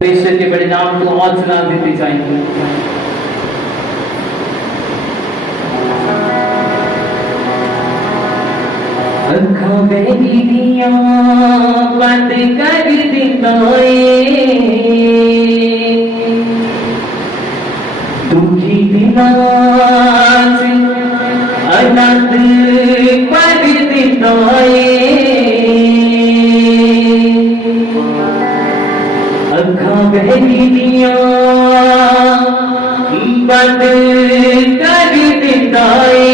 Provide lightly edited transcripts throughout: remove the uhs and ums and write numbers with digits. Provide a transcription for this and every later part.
परमेश्वर के बड़े नाम को और सुना देते जाएंगे। अखा बहरी दिया बंद कर दिताए, दुखी दिलास अनंत पर दिताए। अखा बहरी दिया बंद कर दिताए,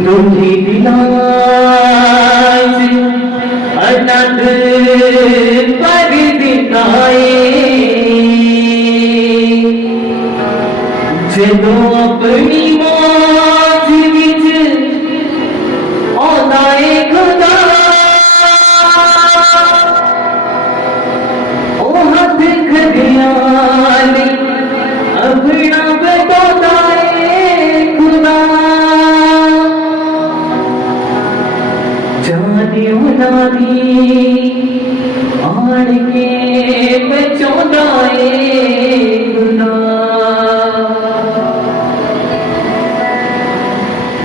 दुखी दिलास अनंत पर दिताए। जदों अपनी मौत विच आंदा है खुदा, अपना बतौता है खुदा। जाने उनादी आड़ के बचौता है खुदा।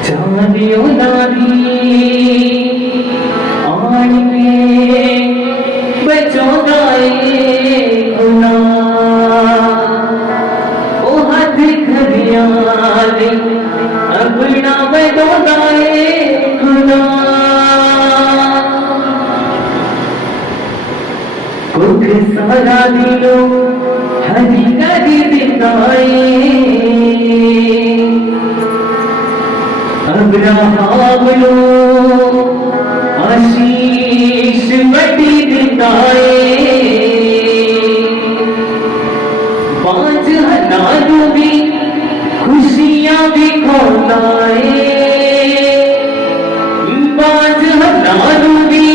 जाने उनादी आड़ के बचौता है खुदा। अपना बतौता है खुदा। कुछ सारा दिलो हरी करी दिखाए, अब्राहम लो आशीष बड़ी दिखाए। 5,000 भी खुशियां भी खोलाए, 5,000 भी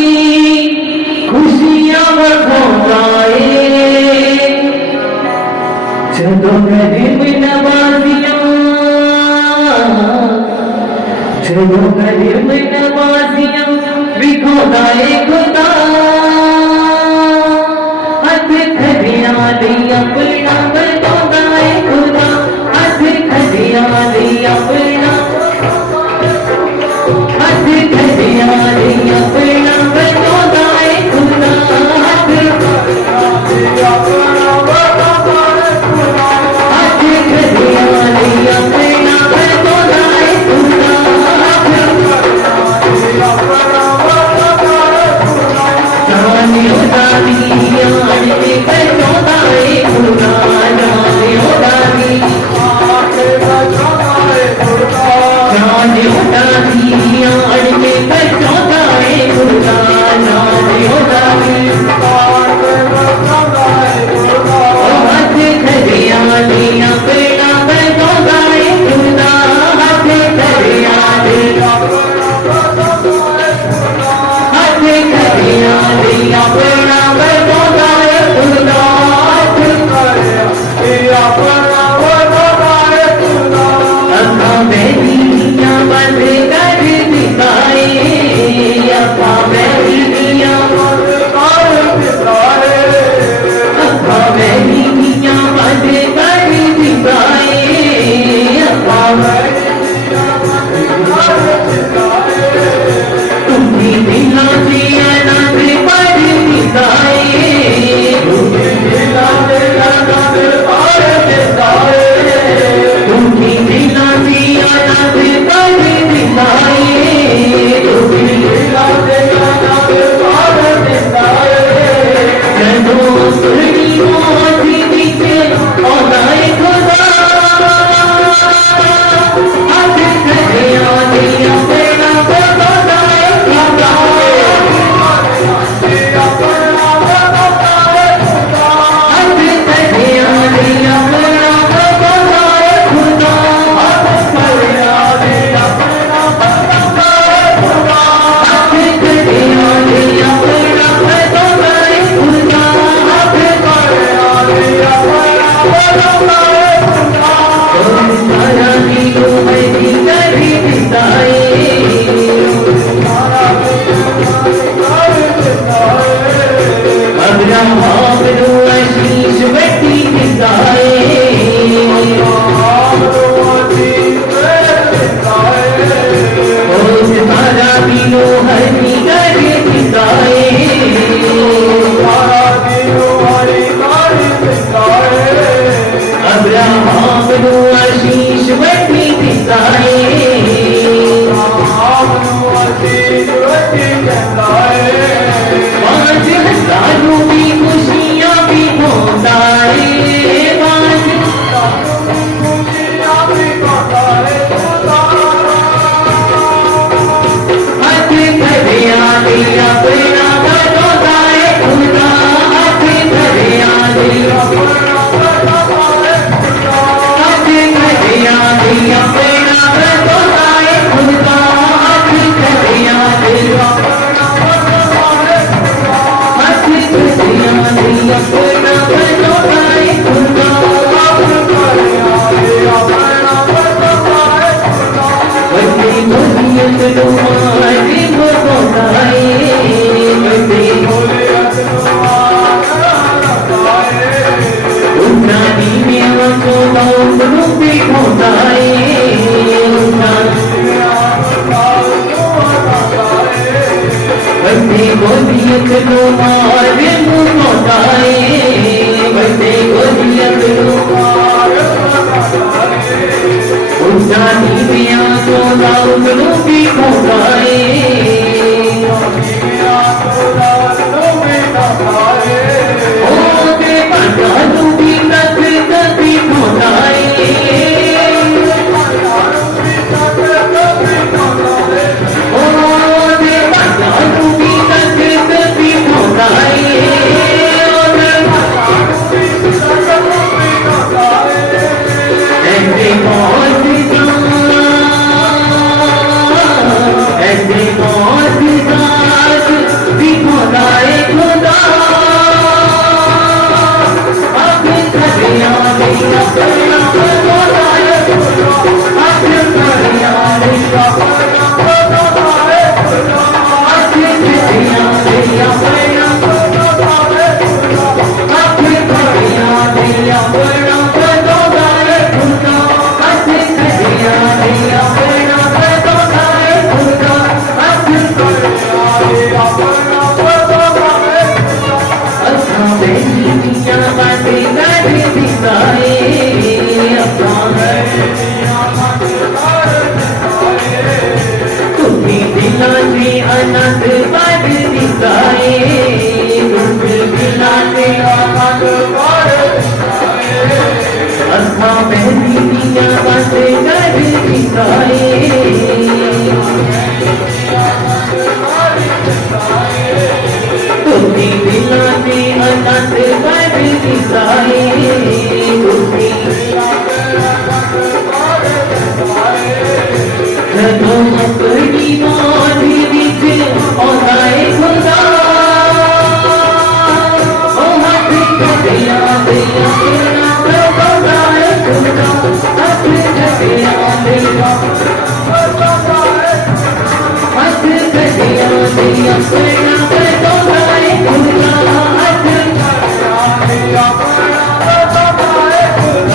खुशियां खोलाए। चलो गरीब नवाजियां, चलो गरीब नवाजियां भी खोलाए खुदा। हथ खदिया दी अपना बतौता है खुदा। हथ खदिया दी अपना, हथ खदिया दी अपना बतौता है खुदा। हथ खदिया दी अपना बतौता है खुदा। हथ खदिया दी अपना बतौता है खुदा। जाने उदारी आड़ के बचौता है खुदा। जाने उदारी जाने उदारी आड़ के बचौता है खुदा। जाने उदारी हथ खदिया दी अपना बतौता है खुदा। हथ खदिया दी, हथ खदिया दी अपना बतौता है खुदा। नो मार मुकोदाए बड़े गोलियत नो मार उजानी में आतो दाऊद नो भी खोदाए ओ दे बड़ा नो भी तक कभी खोदाए अनंत पद दिखाए अखा पहली दिया बस कर दिखाए तुम्ही दिलाने अनंत पद दिखाए अपनी मानी औलाए खुदा ओ हाथ दिया दिया औलाए खुदा हाथ दिया दिया हाथ दिया दिया औलाए खुदा हाथ दिया हाथ दिया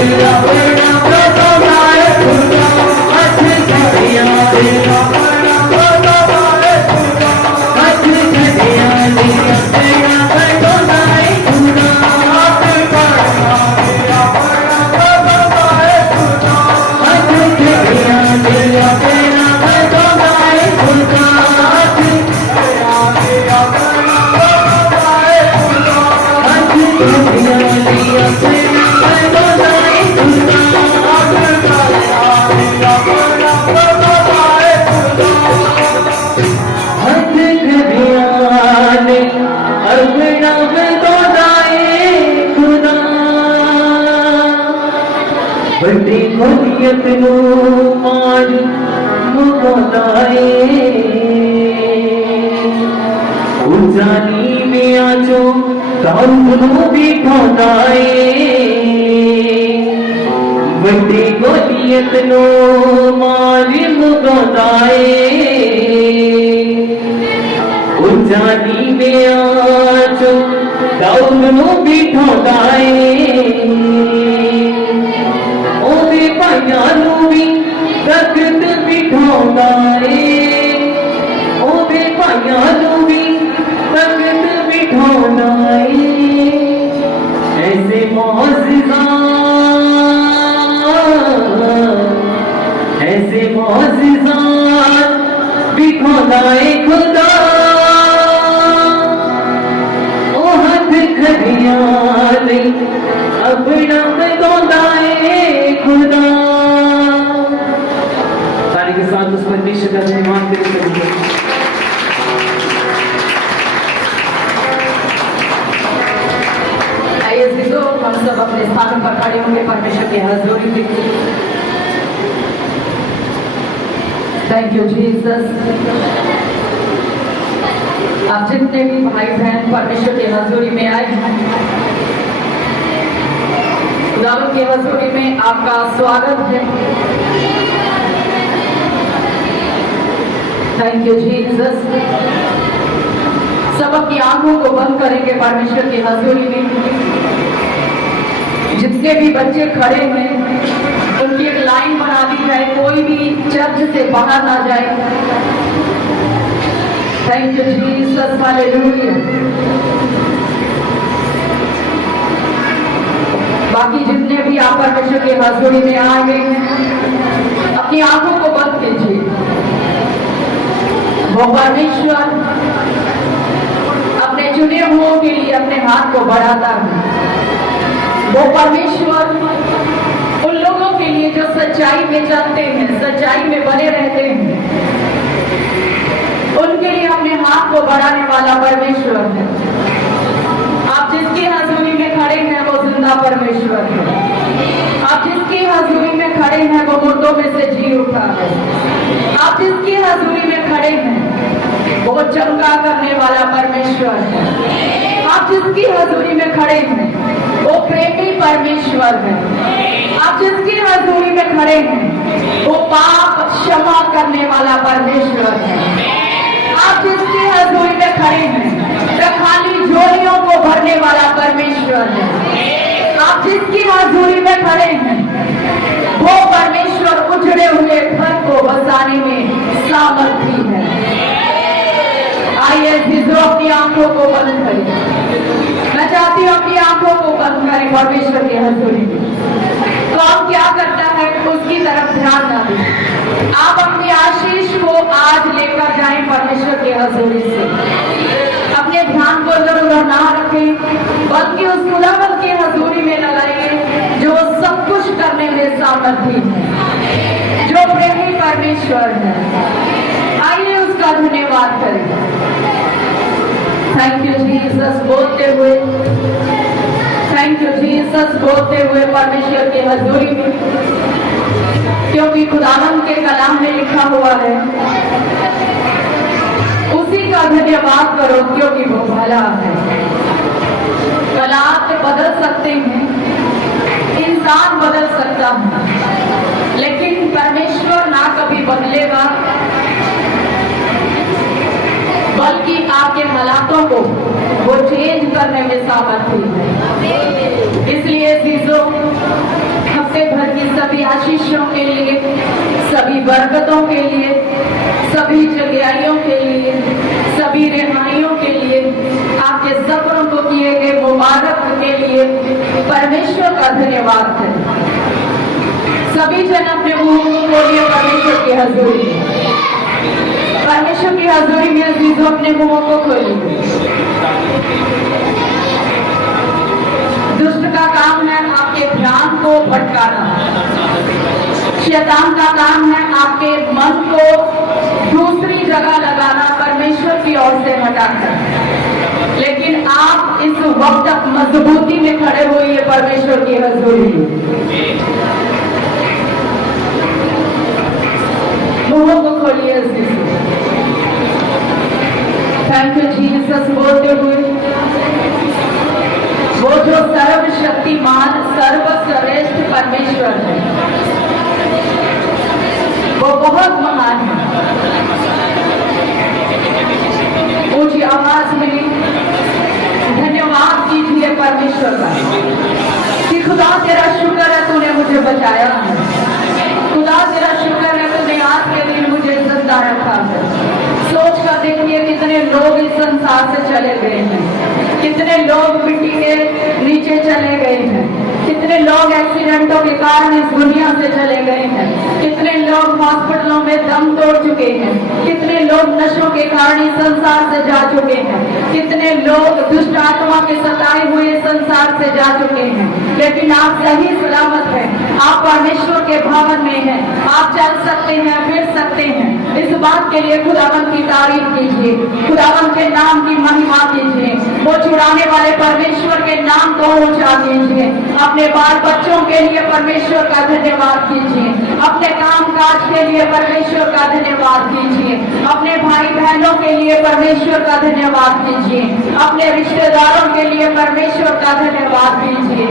दिया बड़ी गोलियत नो मार मुकोदाए उजानी में आजो दाऊद नो भी खोदाए बड़ी गोलियत नो मार मुकोदाए उजानी में आजो दाऊद नो भी खोदाए भाइयां भी रखत बिठाए ओदे भाइयां भी रखत बिठाए ऐसे मौजज़ा बिठाए खुदा ओ हाथ खड़िया नहीं अपना बदौलाए खुदा के साथ उस परमेश्वर का धन्यवाद करेंगे। आइए हम सब अपने स्थानों पर खड़े होंगे परमेश्वर की हजूरी में। Thank you Jesus. आप जितने भी भाई बहन परमेश्वर की हजूरी में आए खुदावंद की हजूरी में आपका स्वागत है। Thank you Jesus. सब अपनी आंखों को बंद करेंगे परमेश्वर की हजूरी में। जितने भी बच्चे खड़े हैं उनकी एक लाइन बना दी जाए, कोई भी चर्च से बाहर ना जाए। Thank you Jesus, hallelujah. बाकी जितने भी आप परमेश्वर के हजूरी में आ गए हैं, अपनी आंखों को बंद कीजिए। वो परमेश्वर अपने चुने हुओं के लिए अपने हाथ को बढ़ाता है। वो परमेश्वर उन लोगों के लिए जो सच्चाई में चलते हैं, सच्चाई में बने रहते हैं, उनके लिए अपने हाथ को बढ़ाने वाला परमेश्वर है। आप जिसकी हजूरी में खड़े हैं वो जिंदा परमेश्वर है। आप जिसकी हजूरी में खड़े हैं वो मुर्दों में से जी उठा है। आप जिसकी हजूरी में खड़े हैं वो चंगा करने वाला परमेश्वर है। आप जिसकी हजूरी में खड़े हैं वो प्रेमी परमेश्वर है। आप जिसकी हजूरी में खड़े हैं वो पाप क्षमा करने वाला परमेश्वर है। आप जिसकी हजूरी में खड़े हैं तो खाली झोलियों को भरने वाला परमेश्वर है। आप जिसकी हजूरी में खड़े हैं वो परमेश्वर उजड़े हुए घर को बसाने में सामर्थी है। आइए जिसो अपनी आंखों को बंद करें। मैं चाहती हूँ अपनी आंखों को बंद करें परमेश्वर की हजूरी में। कौन क्या करता है उसकी तरफ ध्यान न दें। आप अपनी आशीष को आज लेकर जाएं परमेश्वर की हजूरी से। अपने ध्यान को जरूर ना रखें, बल्कि उस खुदावंद की हजूरी में लगाइए जो सब कुछ करने में सामर्थी है, जो प्रेमी परमेश्वर है। आइए उसका धन्यवाद करें। थैंक यू जीसस बोलते हुए, थैंक यू जीसस बोलते हुए परमेश्वर की हजूरी में, क्योंकि खुदावंद के कलाम में लिखा हुआ है उसी का धन्यवाद करो क्योंकि वो भला है। कलाम बदल सकते हैं, इंसान बदल सकता है, लेकिन परमेश्वर ना कभी बदलेगा, बल्कि आपके हालातों को वो चेंज करने में सामर्थी है। इसलिए चीजों हफ्ते भर की सभी आशीषों के लिए, सभी बरकतों के लिए, सभी जगह के लिए, सभी रिहाइयों के लिए, आपके सफरों को किए गए मुबारक के लिए परमेश्वर का धन्यवाद है। सभी जन अपने मुंह को खोलिए परमेश्वर की हजूरी में। परमेश्वर की हजूरी में अजीजों अपने मुंहों को खोलिए। दुष्ट का काम है आपके ध्यान को भटकाना, शैतान का काम है आपके मन को दूसरी जगह लगाना, परमेश्वर की ओर से हटाकर। लेकिन आप इस वक्त मजबूती में खड़े हुए परमेश्वर की हजूरी में। मुंहों को खोलिए। थैंक यू जीसस बोलते हुए, वो जो सर्वशक्तिमान सर्वश्रेष्ठ परमेश्वर है वो बहुत महान है। ऊंची आवाज में धन्यवाद कीजिए परमेश्वर का कि खुदा तेरा शुक्र है तूने मुझे बचाया है। खुदा तेरा शुक्र है तूने आज के दिन मुझे जिंदा रखा है। सोच कर देखिए कितने लोग इस संसार से चले गए हैं, कितने लोग मिट्टी के नीचे चले गए हैं, कितने लोग एक्सीडेंटों के कारण इस दुनिया से चले गए हैं, कितने लोग हॉस्पिटलों में दम तोड़ चुके हैं, कितने लोग नशों के कारण इस संसार से जा चुके हैं, कितने लोग दुष्ट आत्मा के सताए हुए संसार से जा चुके हैं। लेकिन आप सही सलामत हैं, आप परमेश्वर के भवन में हैं, आप चल सकते हैं, फिर सकते हैं। इस बात के लिए खुदावंद की तारीफ कीजिए, खुदावंद के नाम की महिमा कीजिए। वो छुड़ाने वाले परमेश्वर के नाम को ऊंचा कीजिए। अपने बाल बच्चों के लिए परमेश्वर का धन्यवाद कीजिए, अपने काम काज के लिए परमेश्वर का धन्यवाद कीजिए, अपने भाई बहनों के लिए परमेश्वर का धन्यवाद कीजिए, अपने रिश्तेदारों के लिए परमेश्वर का धन्यवाद कीजिए।